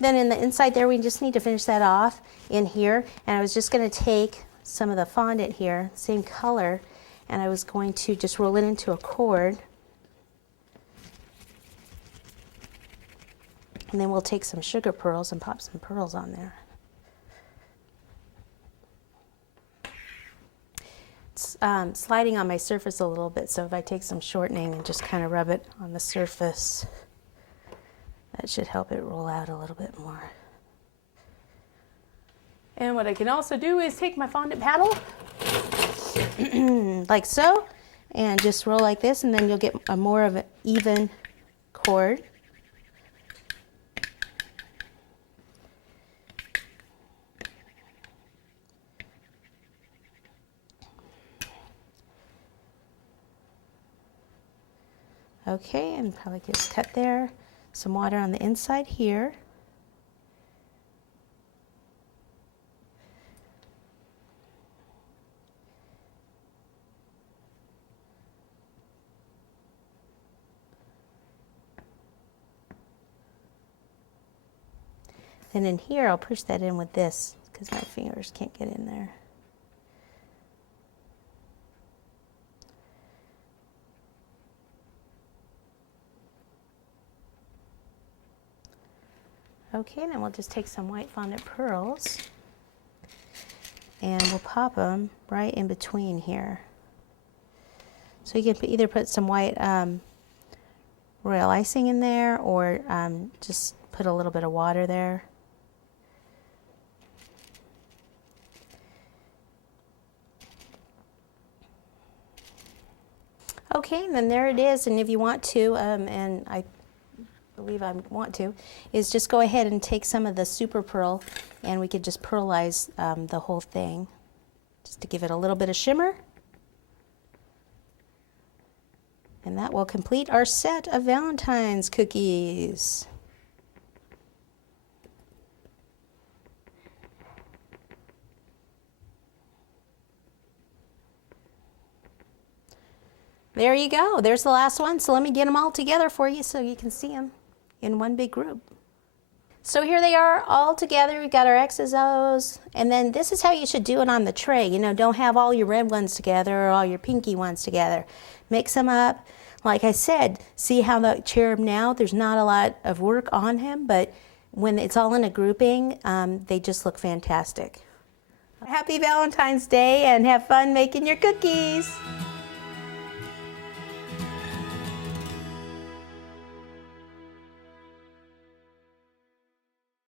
Then in the inside there, we just need to finish that off in here. And I was just going to take some of the fondant here, same color, and I was going to just roll it into a cord. And then we'll take some sugar pearls and pop some pearls on there. It's sliding on my surface a little bit, so if I take some shortening and just kind of rub it on the surface, that should help it roll out a little bit more. And what I can also do is take my fondant paddle, like so, and just roll like this, and then you'll get a more of an even cord. Okay, and probably just cut there. Some water on the inside here. Then in here, I'll push that in with this because my fingers can't get in there. Okay, then we'll just take some white fondant pearls and we'll pop them right in between here. So you can either put some white royal icing in there or just put a little bit of water there. Okay, and then there it is, and if you want to, and I believe I want to, is just go ahead and take some of the super pearl and we could just pearlize the whole thing just to give it a little bit of shimmer. And that will complete our set of Valentine's cookies. There you go. There's the last one. So let me get them all together for you so you can see them in one big group. So here they are all together. We got our X's, O's, and then this is how you should do it on the tray. You know, don't have all your red ones together or all your pinky ones together. Mix them up. Like I said, see how the cherub now, there's not a lot of work on him, but when it's all in a grouping, they just look fantastic. Happy Valentine's Day and have fun making your cookies.